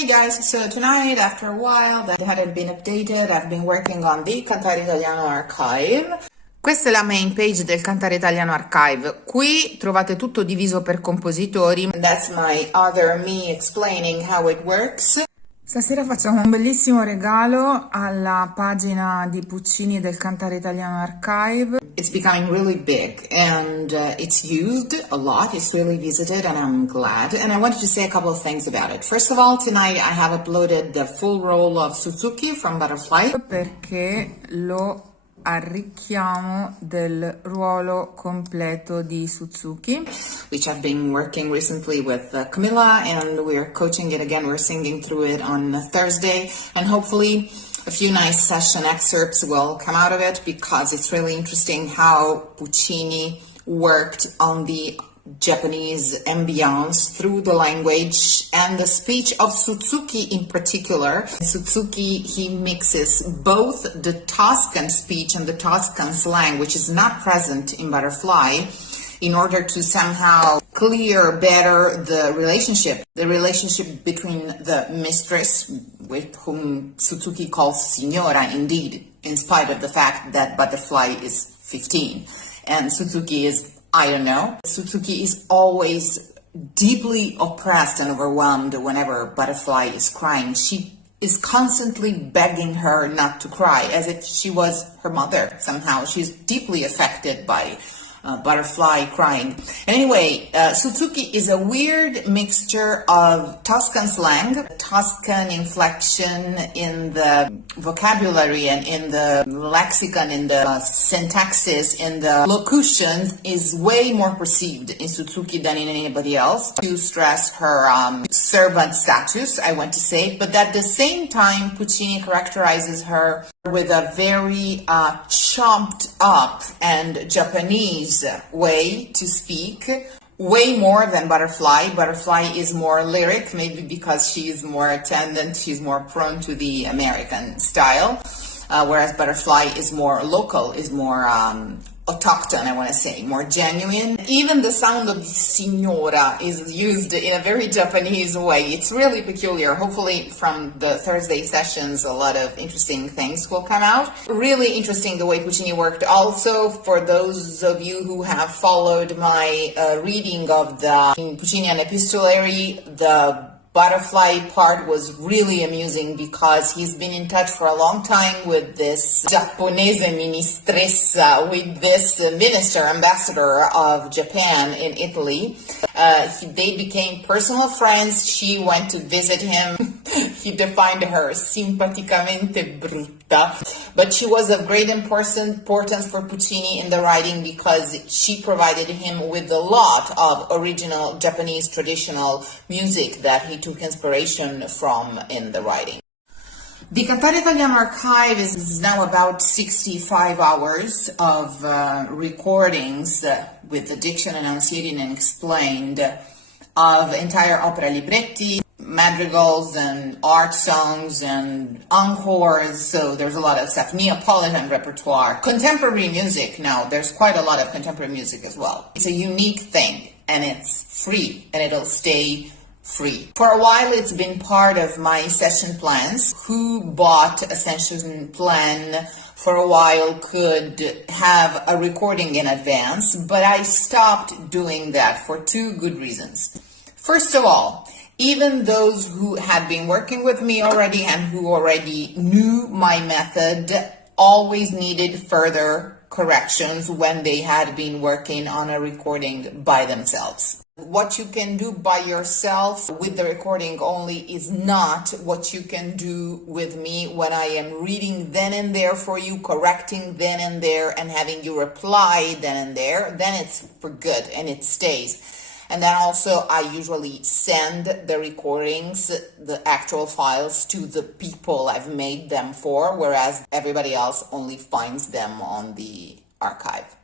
Hey guys, so tonight, after a while that hadn't been updated, I've been working on the Cantare Italiano ARKive. Questa è la main page del Cantare Italiano ARKive. Qui trovate tutto diviso per compositori. That's my other me explaining how it works. Stasera facciamo un bellissimo regalo alla pagina di Puccini del Cantare Italiano ARKive. It's becoming really big and it's used a lot, it's really visited and I'm glad. And I wanted to say a couple of things about it. First of all, tonight I have uploaded the full roll of Suzuki from Butterfly. Perché lo arricchiamo del ruolo completo di Suzuki, which I've been working recently with Camilla, and we're coaching it again. We're singing through it on Thursday, and hopefully a few nice session excerpts will come out of it, because it's really interesting how Puccini worked on the Japanese ambience through the language and the speech of Suzuki in particular. Suzuki, he mixes both the Toscan speech and the Toscan slang, which is not present in Butterfly, in order to somehow clear better the relationship between the mistress, with whom Suzuki calls Signora, indeed, in spite of the fact that Butterfly is 15, and Suzuki is, I don't know. Suzuki is always deeply oppressed and overwhelmed whenever Butterfly is crying. She is constantly begging her not to cry, as if she was her mother somehow. She's deeply affected by Butterfly crying. Anyway, Suzuki is a weird mixture of Toscan slang, Toscan inflection in the vocabulary and in the lexicon, in the syntaxis, in the locutions is way more perceived in Suzuki than in anybody else, to stress her servant status, I want to say. But at the same time, Puccini characterizes her with a very chopped up and Japanese way to speak, way more than Butterfly. Butterfly is more lyric, maybe because she's more attendant, she's more prone to the American style, whereas Butterfly is more local, is more autochthon, I want to say, more genuine. Even the sound of signora is used in a very Japanese way. It's really peculiar. Hopefully from the Thursday sessions a lot of interesting things will come out. Really interesting the way Puccini worked. Also, for those of you who have followed my reading of the Puccinian epistolary, the Butterfly part was really amusing, because he's been in touch for a long time with this Japonese ministressa, with this minister, ambassador of Japan in Italy. They became personal friends. She went to visit him. He defined her simpaticamente brutta, but she was of great importance for Puccini in the writing, because she provided him with a lot of original Japanese traditional music that he took inspiration from in the writing. The Cantare Italiano ARKive is now about 65 hours of recordings with the Diction, enunciated and explained, of entire opera libretti, madrigals and art songs and encores, so there's a lot of stuff. Neapolitan repertoire, contemporary music. Now there's quite a lot of contemporary music as well. It's a unique thing, and it's free, and it'll stay free. For a while it's been part of my session plans. Who bought a session plan for a while could have a recording in advance, but I stopped doing that for two good reasons. First of all, even those who had been working with me already and who already knew my method always needed further corrections when they had been working on a recording by themselves. What you can do by yourself with the recording only is not what you can do with me when I am reading then and there for you, correcting then and there, and having you reply then and there. Then it's for good and it stays. And then also I usually send the recordings, the actual files, to the people I've made them for, whereas everybody else only finds them on the archive.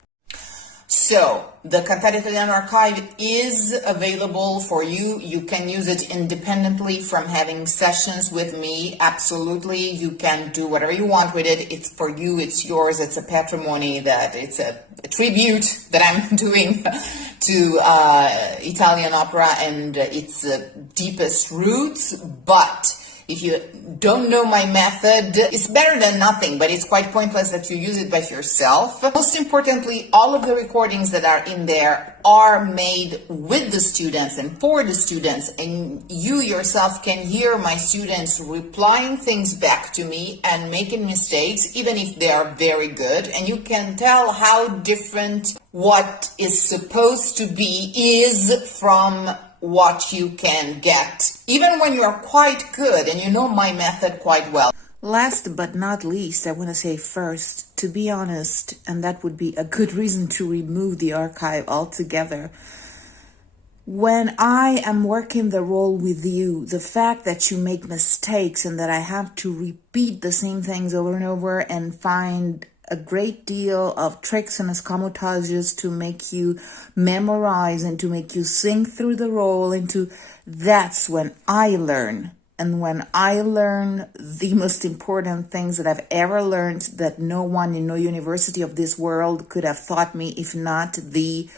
So, the Cantare Italiano ARKive is available for you. You can use it independently from having sessions with me. Absolutely, you can do whatever you want with it. It's for you, it's yours, it's a patrimony, that it's a tribute that I'm doing to Italian opera and its deepest roots, but if you don't know my method, it's better than nothing, but it's quite pointless that you use it by yourself. Most importantly, all of the recordings that are in there are made with the students and for the students, and you yourself can hear my students replying things back to me and making mistakes, even if they are very good, and you can tell how different what is supposed to be is from what you can get, even when you are quite good and you know my method quite well. Last but not least, I want to say first, to be honest, and that would be a good reason to remove the archive altogether. When I am working the role with you, the fact that you make mistakes and that I have to repeat the same things over and over and find a great deal of tricks and escamotages to make you memorize and to make you sing through the role, that's when I learn. And when I learn the most important things that I've ever learned, that no one in no university of this world could have taught me, if not the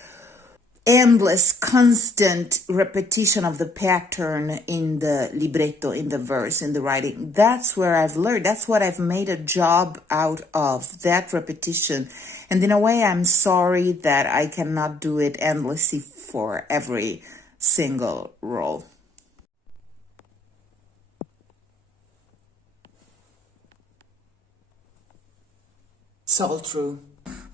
endless, constant repetition of the pattern in the libretto, in the verse, in the writing. That's where I've learned. That's what I've made a job out of, that repetition. And in a way, I'm sorry that I cannot do it endlessly for every single role. It's all true.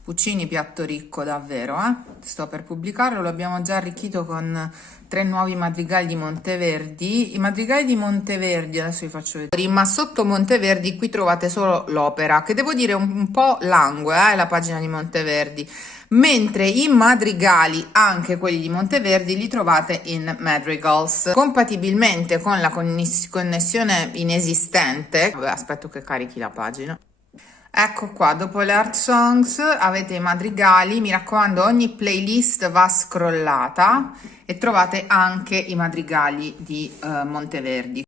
Puccini piatto ricco davvero, sto per pubblicarlo, lo abbiamo già arricchito con 3 nuovi madrigali di Monteverdi. I madrigali di Monteverdi, adesso vi faccio vedere, ma sotto Monteverdi qui trovate solo l'opera, che devo dire un po' langue, la pagina di Monteverdi, mentre i madrigali, anche quelli di Monteverdi, li trovate in Madrigals, compatibilmente con la connessione inesistente. Vabbè, aspetto che carichi la pagina. Ecco qua, dopo le art songs avete i madrigali, mi raccomando ogni playlist va scrollata e trovate anche i madrigali di Monteverdi.